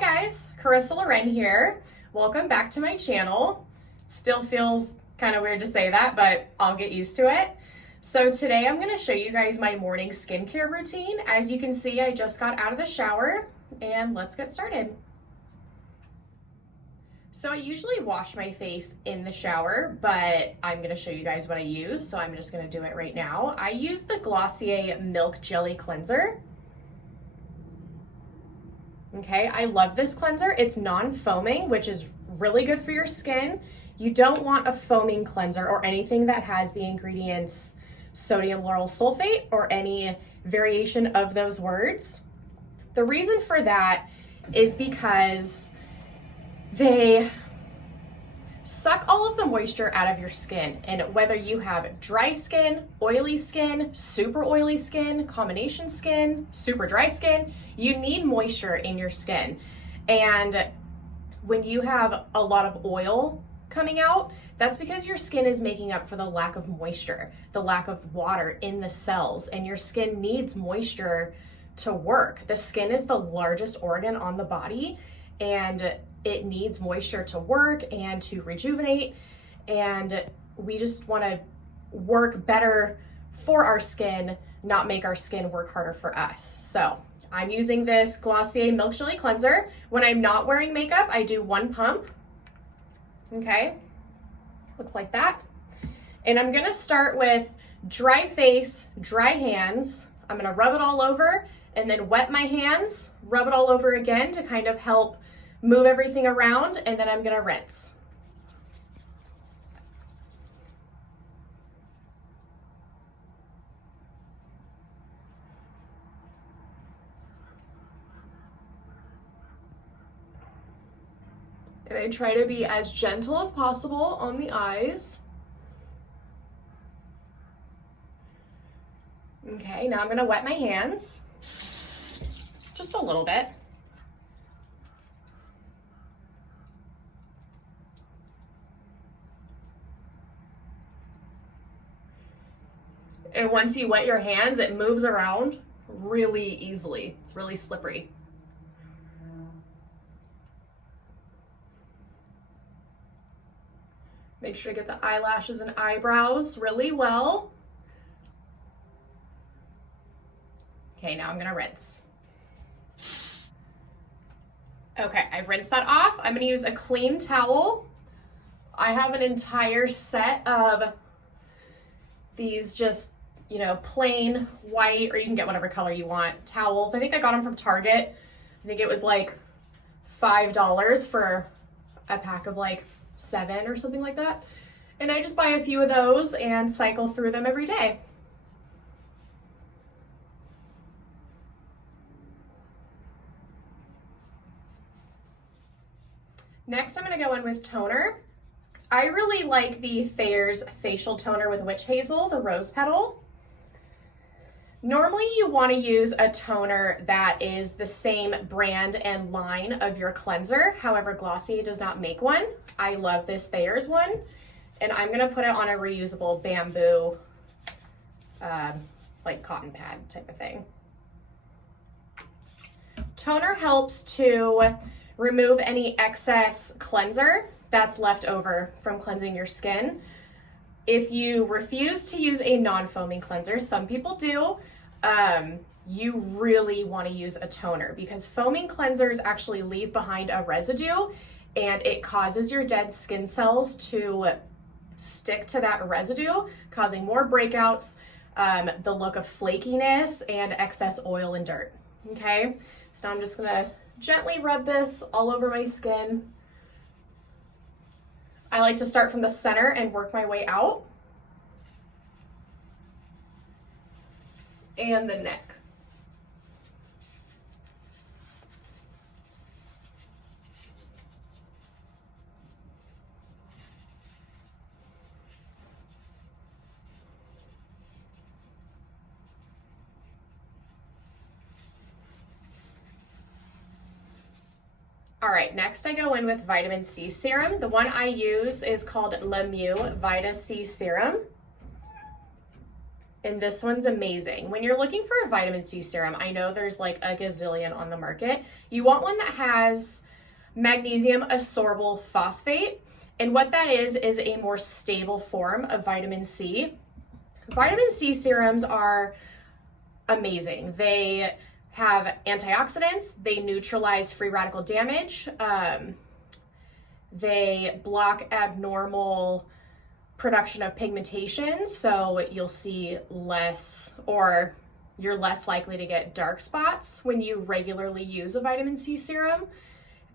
guys, Carissa Loren here. Welcome back to my channel. Still feels kind of weird to say that, but I'll get used to it. So today I'm going to show you guys my morning skincare routine. As you can see, I just got out of the shower and let's get started. So I usually wash my face in the shower, but I'm going to show you guys what I use, so I'm just going to do it right now. I use the Glossier Milk Jelly Cleanser. Okay, I love this cleanser. It's non-foaming, which is really good for your skin. You don't want a foaming cleanser or anything that has the ingredients sodium lauryl sulfate or any variation of those words. The reason for that is because they suck all of the moisture out of your skin, and whether you have dry skin, oily skin, super oily skin, combination skin, super dry skin, you need moisture in your skin. And when you have a lot of oil coming out, that's because your skin is making up for the lack of moisture, the lack of water in the cells, and your skin needs moisture to work. The skin is the largest organ on the body, and it needs moisture to work and to rejuvenate, and we just want to work better for our skin, not make our skin work harder for us. So I'm using this Glossier Milk Jelly Cleanser. When I'm not wearing makeup, I do one pump. Okay, looks like that. And I'm gonna start with dry face, dry hands. I'm gonna rub it all over and then wet my hands, rub it all over again to kind of help move everything around, and then I'm gonna rinse. And I try to be as gentle as possible on the eyes. Okay, now I'm gonna wet my hands, just a little bit. And once you wet your hands, it moves around really easily. It's really slippery. Make sure to get the eyelashes and eyebrows really well. Okay, now I'm gonna rinse. Okay, I've rinsed that off. I'm gonna use a clean towel. I have an entire set of these just, you know, plain white, or you can get whatever color you want, towels. I think I got them from Target. I think it was like $5 for a pack of like 7 or something like that. And I just buy a few of those and cycle through them every day. Next, I'm gonna go in with toner. I really like the Thayers facial toner with witch hazel, the rose petal. Normally you want to use a toner that is the same brand and line of your cleanser. However, Glossier does not make one. I love this Thayers one, and I'm going to put it on a reusable bamboo, like cotton pad type of thing. Toner helps to remove any excess cleanser that's left over from cleansing your skin. If you refuse to use a non-foaming cleanser, some people do, you really want to use a toner, because foaming cleansers actually leave behind a residue, and it causes your dead skin cells to stick to that residue, causing more breakouts, the look of flakiness, and excess oil and dirt. Okay, so now I'm just gonna gently rub this all over my skin. I like to start from the center and work my way out. And the neck. All right, next I go in with vitamin C serum. The one I use is called Mieux Vita-C Serum. And this one's amazing. When you're looking for a vitamin C serum, I know there's like a gazillion on the market. You want one that has magnesium ascorbyl phosphate. And what that is a more stable form of vitamin C. Vitamin C serums are amazing. They have antioxidants, they neutralize free radical damage, they block abnormal production of pigmentation, so you'll see less, or you're less likely to get dark spots when you regularly use a vitamin C serum.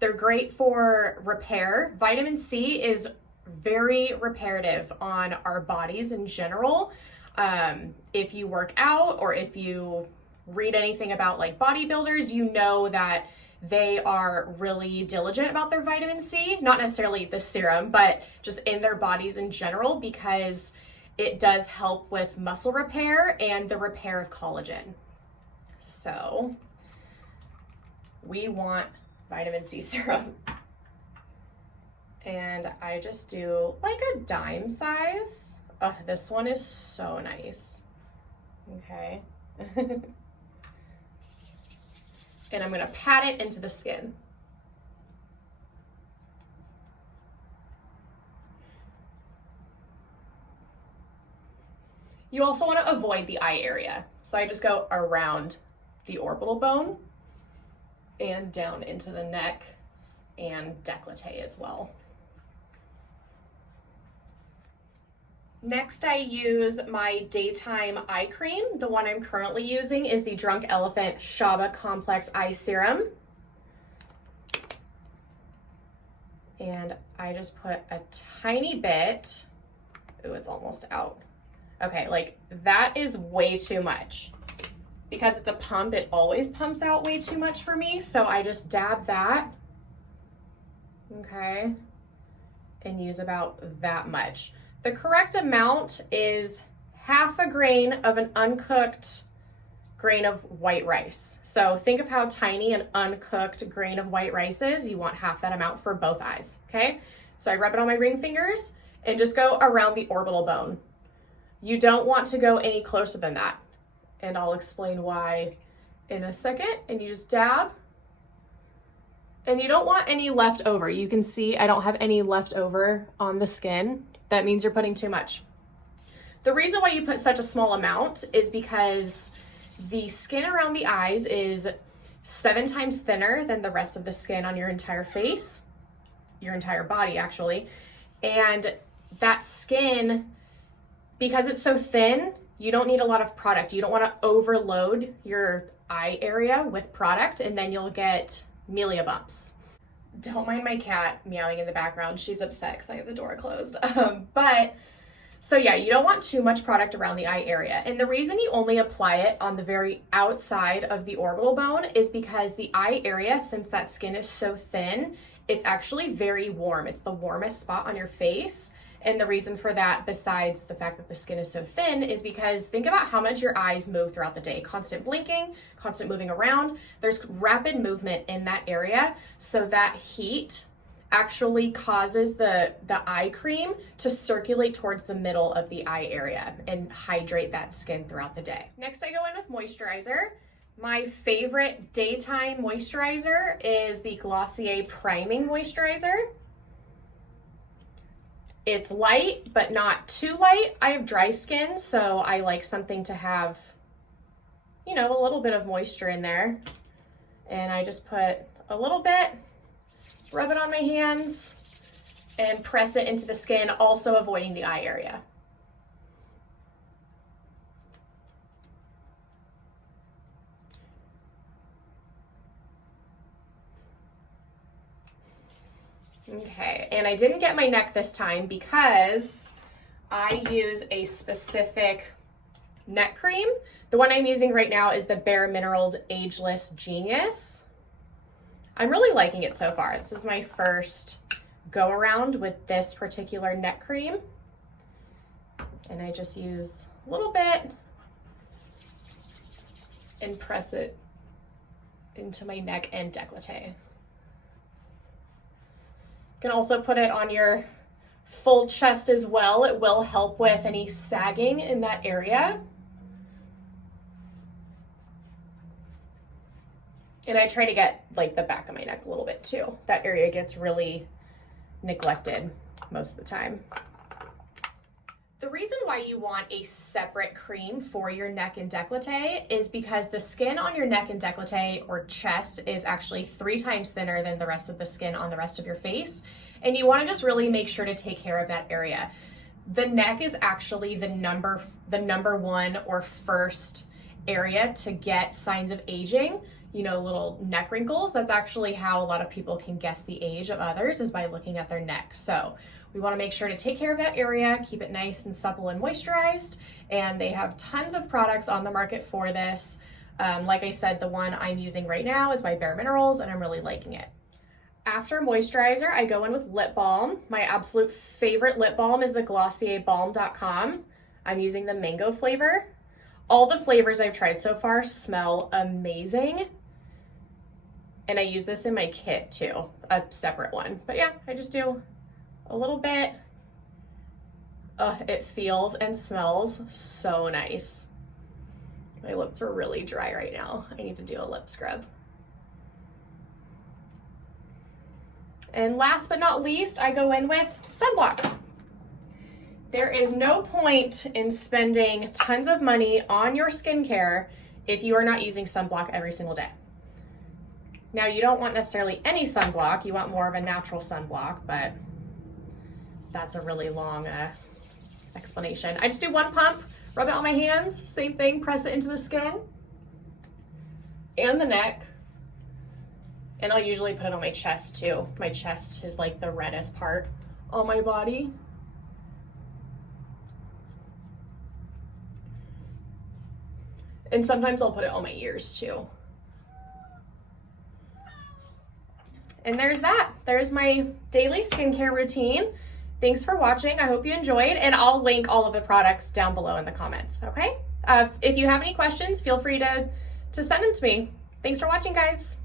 They're great for repair. Vitamin C is very reparative on our bodies in general. If you work out or if you read anything about like bodybuilders, you know that they are really diligent about their vitamin C, not necessarily the serum, but just in their bodies in general, because it does help with muscle repair and the repair of collagen. So we want vitamin C serum. And I just do like a dime size. Oh, this one is so nice. Okay. And I'm gonna pat it into the skin. You also wanna avoid the eye area. So I just go around the orbital bone and down into the neck and décolleté as well. Next, I use my daytime eye cream. The one I'm currently using is the Drunk Elephant Shaba Complex Eye Serum. And I just put a tiny bit. Ooh, it's almost out. Okay, like that is way too much. Because it's a pump, it always pumps out way too much for me. So I just dab that. Okay. And use about that much. The correct amount is half a grain of an uncooked grain of white rice. So think of how tiny an uncooked grain of white rice is. You want half that amount for both eyes, okay? So I rub it on my ring fingers and just go around the orbital bone. You don't want to go any closer than that. And I'll explain why in a second. And you just dab. And you don't want any left over. You can see I don't have any left over on the skin. That means you're putting too much. The reason why you put such a small amount is because the skin around the eyes is 7 times thinner than the rest of the skin on your entire face, your entire body actually. And that skin, because it's so thin, you don't need a lot of product. You don't want to overload your eye area with product and then you'll get melia bumps. Don't mind my cat meowing in the background. She's upset because I have the door closed. So yeah, you don't want too much product around the eye area. And the reason you only apply it on the very outside of the orbital bone is because the eye area, since that skin is so thin, it's actually very warm. It's the warmest spot on your face. And the reason for that, besides the fact that the skin is so thin, is because think about how much your eyes move throughout the day. Constant blinking, constant moving around. There's rapid movement in that area. So that heat actually causes the eye cream to circulate towards the middle of the eye area and hydrate that skin throughout the day. Next, I go in with moisturizer. My favorite daytime moisturizer is the Glossier Priming Moisturizer. It's light, but not too light. I have dry skin, so I like something to have, you know, a little bit of moisture in there. And I just put a little bit, rub it on my hands, and press it into the skin, also avoiding the eye area. Okay, and I didn't get my neck this time because I use a specific neck cream. The one I'm using right now is the Bare Minerals Ageless Genius. I'm really liking it so far. This is my first go around with this particular neck cream. And I just use a little bit and press it into my neck and décolleté. You can also put it on your full chest as well. It will help with any sagging in that area. And I try to get like the back of my neck a little bit too. That area gets really neglected most of the time. The reason why you want a separate cream for your neck and décolleté is because the skin on your neck and décolleté or chest is actually 3 times thinner than the rest of the skin on the rest of your face. And you want to just really make sure to take care of that area. The neck is actually the number 1 or first area to get signs of aging, you know, little neck wrinkles. That's actually how a lot of people can guess the age of others, is by looking at their neck. So we want to make sure to take care of that area, keep it nice and supple and moisturized. And they have tons of products on the market for this. Like I said, the one I'm using right now is by Bare Minerals, and I'm really liking it. After moisturizer, I go in with lip balm. My absolute favorite lip balm is the Glossier Balm.com. I'm using the mango flavor. All the flavors I've tried so far smell amazing. And I use this in my kit too, a separate one. But yeah, I just do a little bit. It feels and smells so nice. My lips are really dry right now. I need to do a lip scrub. And last but not least, I go in with sunblock. There is no point in spending tons of money on your skincare if you are not using sunblock every single day. Now, you don't want necessarily any sunblock. You want more of a natural sunblock, but that's a really long explanation. I just do 1 pump, rub it on my hands, same thing, press it into the skin and the neck. And I'll usually put it on my chest too. My chest is like the reddest part on my body. And sometimes I'll put it on my ears too. And there's that. There's my daily skincare routine. Thanks for watching. I hope you enjoyed, and I'll link all of the products down below in the comments, okay? If you have any questions, feel free to send them to me. Thanks for watching, guys.